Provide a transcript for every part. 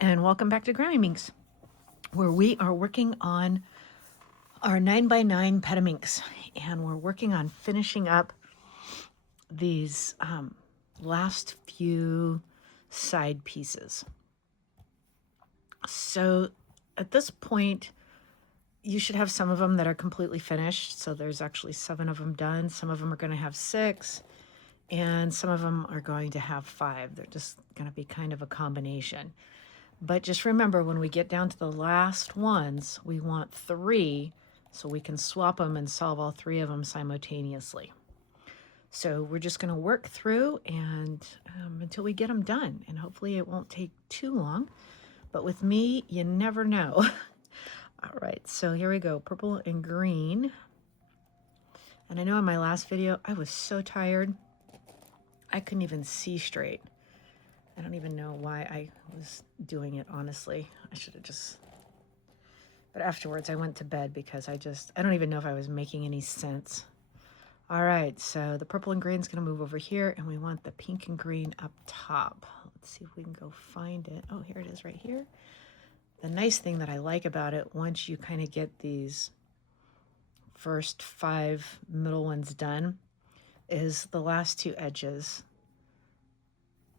And welcome back to Petaminx, where we are working on our 9x9 Petaminx, and we're working on finishing up these last few side pieces. So at this point, you should have some of them that are completely finished. So there's actually 7 of them done. Some of them are going to have 6, and some of them are going to have 5. They're just going to be kind of a combination. But just remember, when we get down to the last ones, we want 3 so we can swap them and solve all 3 of them simultaneously. So we're just going to work through and until we get them done. And hopefully it won't take too long. But with me, you never know. All right, so here we go. Purple and green. And I know in my last video, I was so tired. I couldn't even see straight. I don't even know why I was doing it, honestly. I should have just... But afterwards, I went to bed because I don't even know if I was making any sense. All right, so the purple and green is going to move over here, and we want the pink and green up top. Let's see if we can go find it. Oh, here it is right here. The nice thing that I like about it, once you kind of get these first 5 middle ones done, is the last 2 edges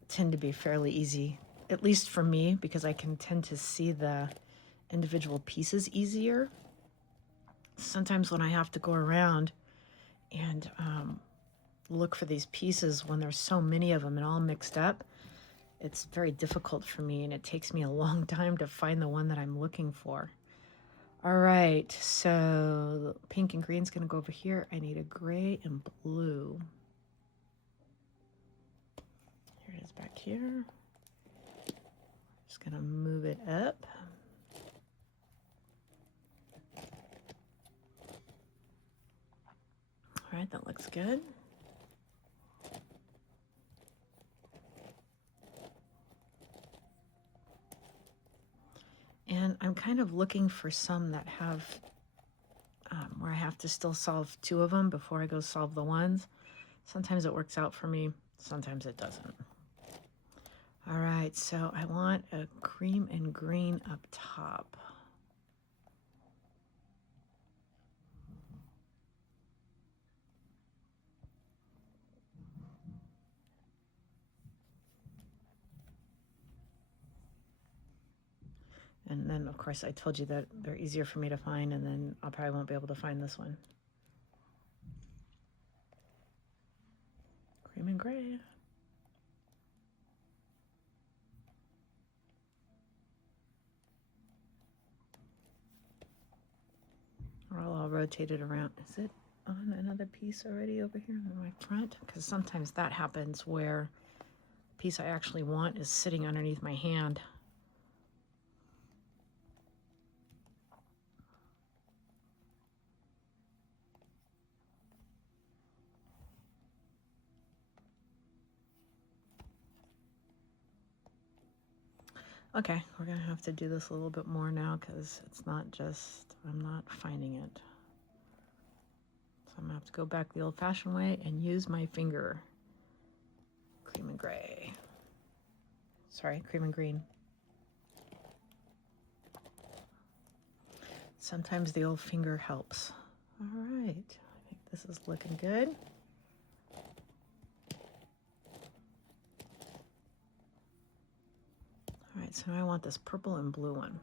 tend to be fairly easy, at least for me, because I can tend to see the individual pieces easier. Sometimes when I have to go around and look for these pieces when there's so many of them and all mixed up, it's very difficult for me, and it takes me a long time to find the one that I'm looking for. All right, so pink and green is going to go over here. I need a gray and blue. Here it is back here. Just going to move it up. All right, that looks good. And I'm kind of looking for some that have, where I have to still solve 2 of them before I go solve the ones. Sometimes it works out for me, sometimes it doesn't. All right, so I want a cream and green up top. And then, of course, I told you that they're easier for me to find, and then I probably won't be able to find this one. Cream and gray. Or I'll rotate it around. Is it on another piece already over here on my front? Because sometimes that happens where the piece I actually want is sitting underneath my hand. Okay, we're gonna have to do this a little bit more now because it's not just, I'm not finding it. So I'm gonna have to go back the old-fashioned way and use my finger. Cream and gray. Sorry, cream and green. Sometimes the old finger helps. All right, I think this is looking good. All right, so now I want this purple and blue one.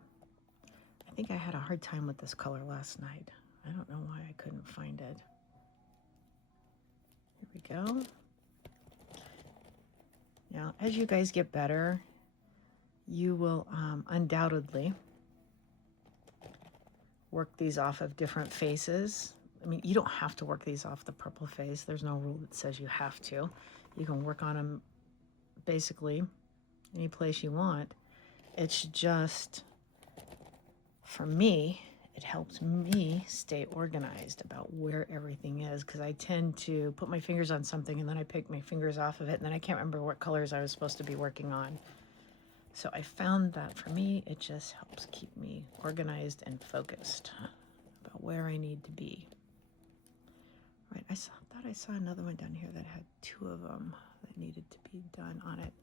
I think I had a hard time with this color last night. I don't know why I couldn't find it. Here we go. Now, as you guys get better, you will undoubtedly work these off of different faces. I mean, you don't have to work these off the purple face. There's no rule that says you have to. You can work on them basically any place you want. It's just, for me, it helps me stay organized about where everything is, because I tend to put my fingers on something and then I pick my fingers off of it and then I can't remember what colors I was supposed to be working on. So I found that for me, it just helps keep me organized and focused about where I need to be. Right, I thought I saw another one down here that had 2 of them that needed to be done on it.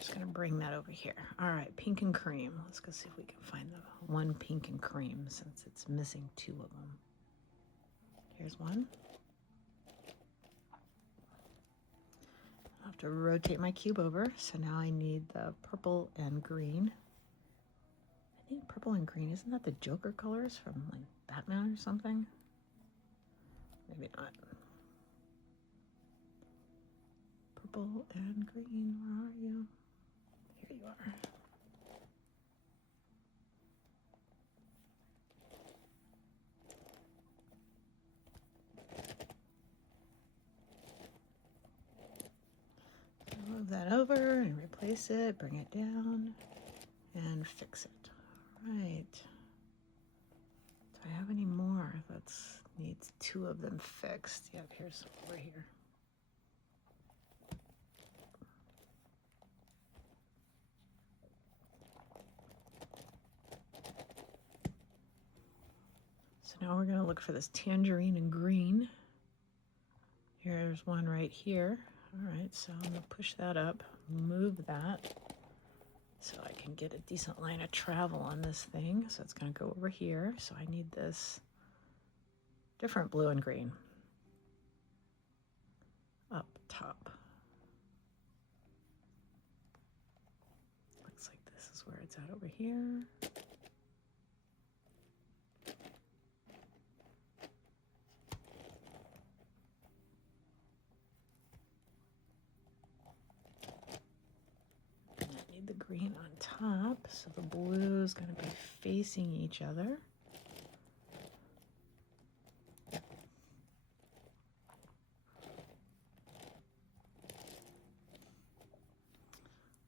just going to bring that over here. All right, pink and cream. Let's go see if we can find the one pink and cream since it's missing two of them. Here's one. I'll have to rotate my cube over. So now I need the purple and green. I need purple and green. Isn't that the Joker colors from like Batman or something? Maybe not. Purple and green, where are you? Here you are. Move that over and replace it, bring it down, and fix it. All right. Do I have any more? That needs two of them fixed. Yep, here's over here. So now we're going to look for this tangerine and green. Here's one right here. All right, so I'm going to push that up, move that, so I can get a decent line of travel on this thing. So it's going to go over here. So I need this different blue and green up top. Looks like this is where it's at over here. The green on top, so the blue is going to be facing each other.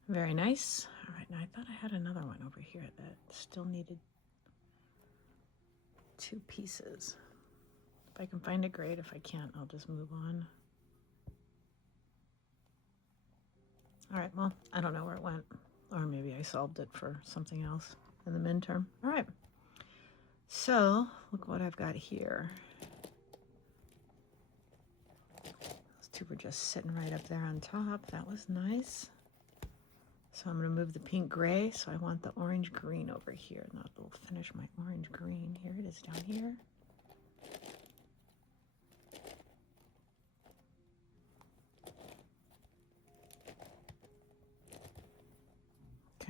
Very nice. All right, now I thought I had another one over here that still needed two pieces. If I can find it, great. If I can't, I'll just move on. All right, well, I don't know where it went. Or maybe I solved it for something else in the midterm. All right. So, look what I've got here. Those two were just sitting right up there on top. That was nice. So I'm going to move the pink gray. So I want the orange green over here. Now it'll finish my orange green. Here it is down here.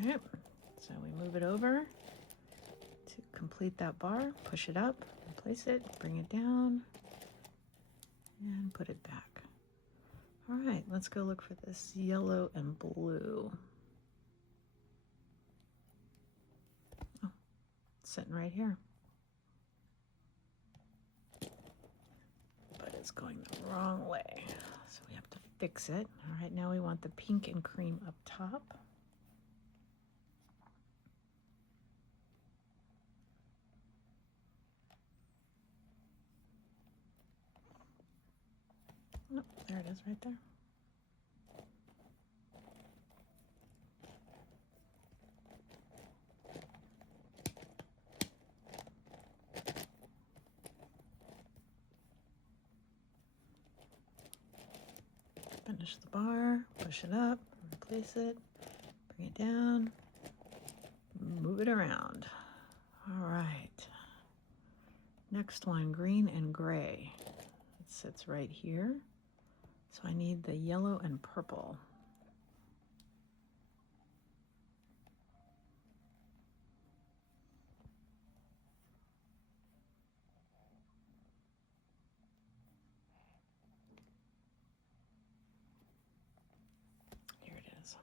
Okay, so we move it over to complete that bar, push it up, replace it, bring it down, and put it back. All right, let's go look for this yellow and blue. Oh, it's sitting right here. But it's going the wrong way, so we have to fix it. All right, now we want the pink and cream up top. Oh, there it is right there. Finish the bar, push it up, replace it, bring it down, move it around. All right. Next one, green and gray. It sits right here. So I need the yellow and purple. Here it is.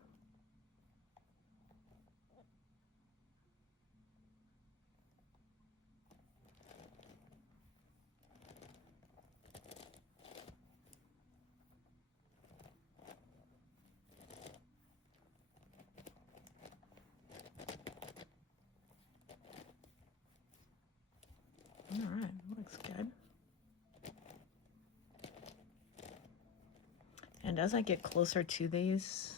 All right, looks good. And as I get closer to these,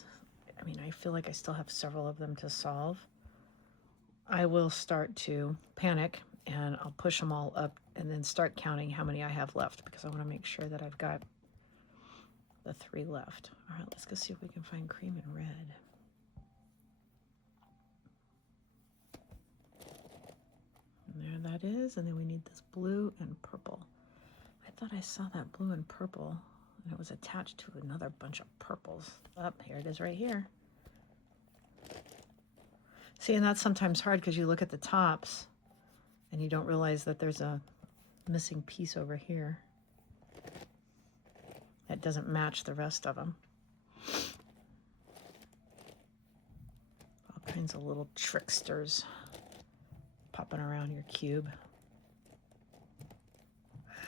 I mean, I feel like I still have several of them to solve. I will start to panic and I'll push them all up and then start counting how many I have left because I want to make sure that I've got the 3 left. All right, let's go see if we can find cream and red. There that is. And then we need this blue and purple. I thought I saw that blue and purple, and it was attached to another bunch of purples. Oh, here it is right here. See, and that's sometimes hard because you look at the tops and you don't realize that there's a missing piece over here that doesn't match the rest of them. All kinds of little tricksters popping around your cube.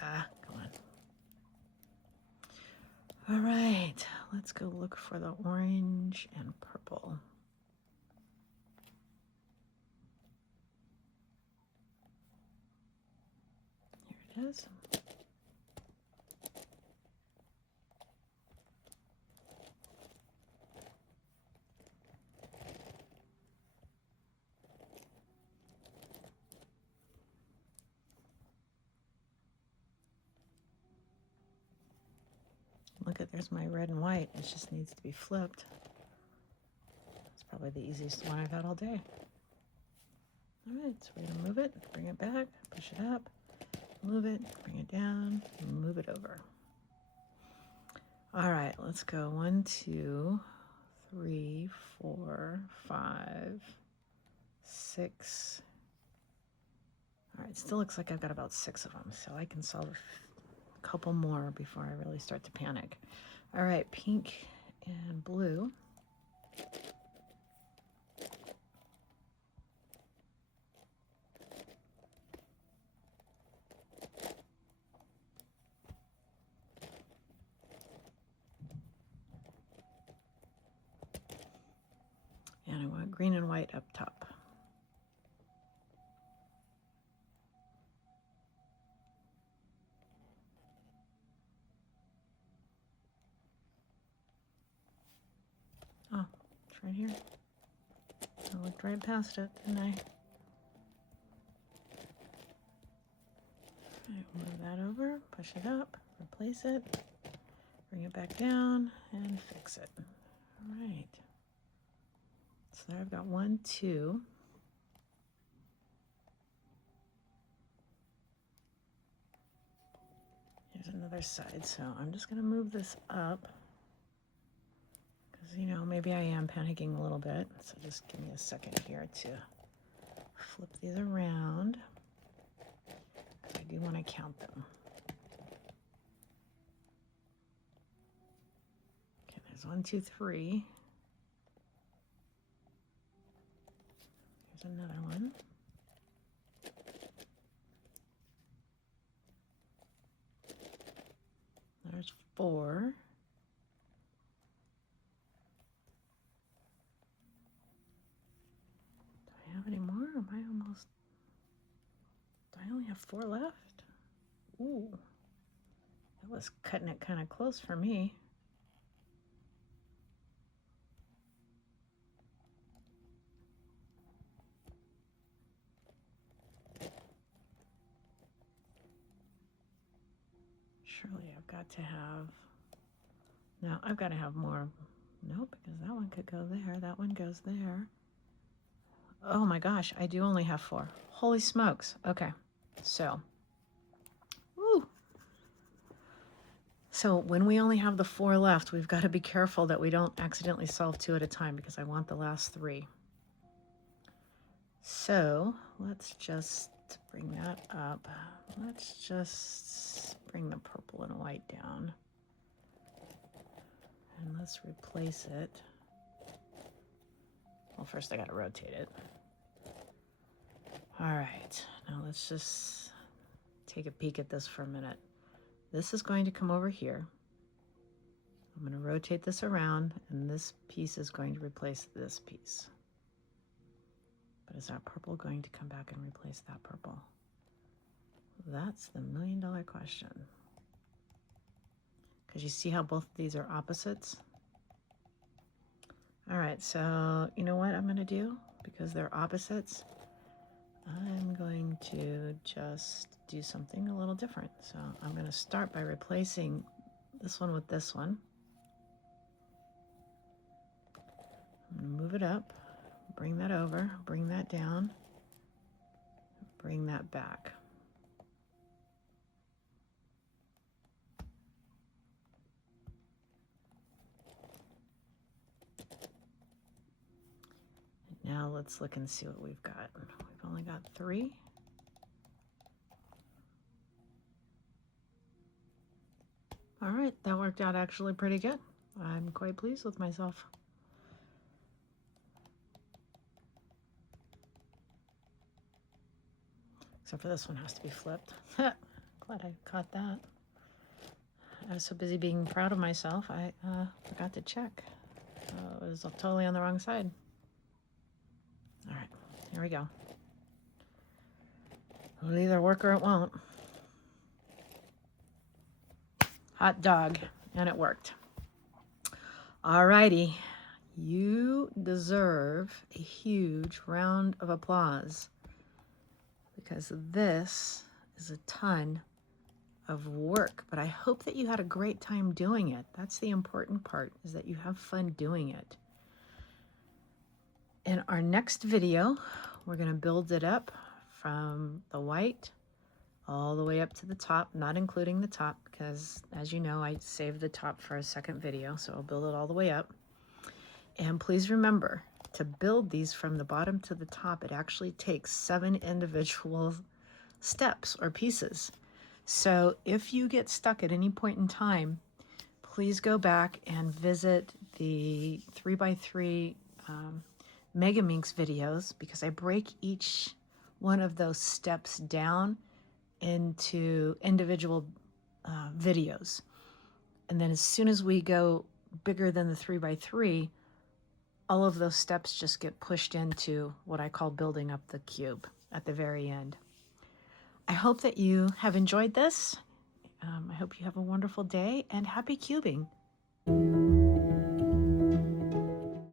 Ah, come on. All right, let's go look for the orange and purple. Here it is. Look at, there's my red and white. It just needs to be flipped. It's probably the easiest one I've had all day. All right, so we're gonna move it, bring it back, push it up, move it, bring it down, and move it over. All right, let's go 1, 2, 3, 4, 5, 6. All right, it still looks like I've got about 6 of them, so I can solve a couple more before I really start to panic. All right, pink and blue. And I want green and white up top. Oh, it's right here. I looked right past it, didn't I? All right, move that over, push it up, replace it, bring it back down, and fix it. All right. So there I've got 1, 2. Here's another side. So I'm just going to move this up because, you know, maybe I am panicking a little bit. So just give me a second here to flip these around. I do want to count them. Okay, there's 1, 2, 3. Here's another one. There's 4. Do I have any more? Am I almost... Do I only have 4 left? Ooh. That was cutting it kind of close for me. Surely I've got to have... No, I've got to have more. Nope, because that one could go there. That one goes there. Oh my gosh, I do only have 4. Holy smokes. Okay, so... Woo! So when we only have the 4 left, we've got to be careful that we don't accidentally solve 2 at a time because I want the last 3. So let's just bring that up. Let's just bring the purple and white down. And let's replace it. Well, first I got to rotate it. All right, now let's just take a peek at this for a minute. This is going to come over here. I'm going to rotate this around, and this piece is going to replace this piece. But is that purple going to come back and replace that purple? That's the million-dollar question. Because you see how both of these are opposites? All right, so you know what I'm going to do? Because they're opposites, I'm going to just do something a little different. So I'm going to start by replacing this one with this one. I'm going to move it up, bring that over, bring that down, bring that back. Now let's look and see what we've got. We've only got 3. All right, that worked out actually pretty good. I'm quite pleased with myself. Except for this one has to be flipped. Glad I caught that. I was so busy being proud of myself, I forgot to check. It was totally on the wrong side. All right, here we go. It'll either work or it won't. Hot dog, and it worked. All righty, you deserve a huge round of applause because this is a ton of work, but I hope that you had a great time doing it. That's the important part, is that you have fun doing it. In our next video, we're going to build it up from the white all the way up to the top, not including the top, because as you know, I saved the top for a second video, so I'll build it all the way up. And please remember, to build these from the bottom to the top, it actually takes 7 individual steps or pieces. So if you get stuck at any point in time, please go back and visit the 3x3 Megaminx videos, because I break each one of those steps down into individual videos. And then as soon as we go bigger than the 3x3, all of those steps just get pushed into what I call building up the cube at the very end. I hope that you have enjoyed this. I hope you have a wonderful day, and happy cubing.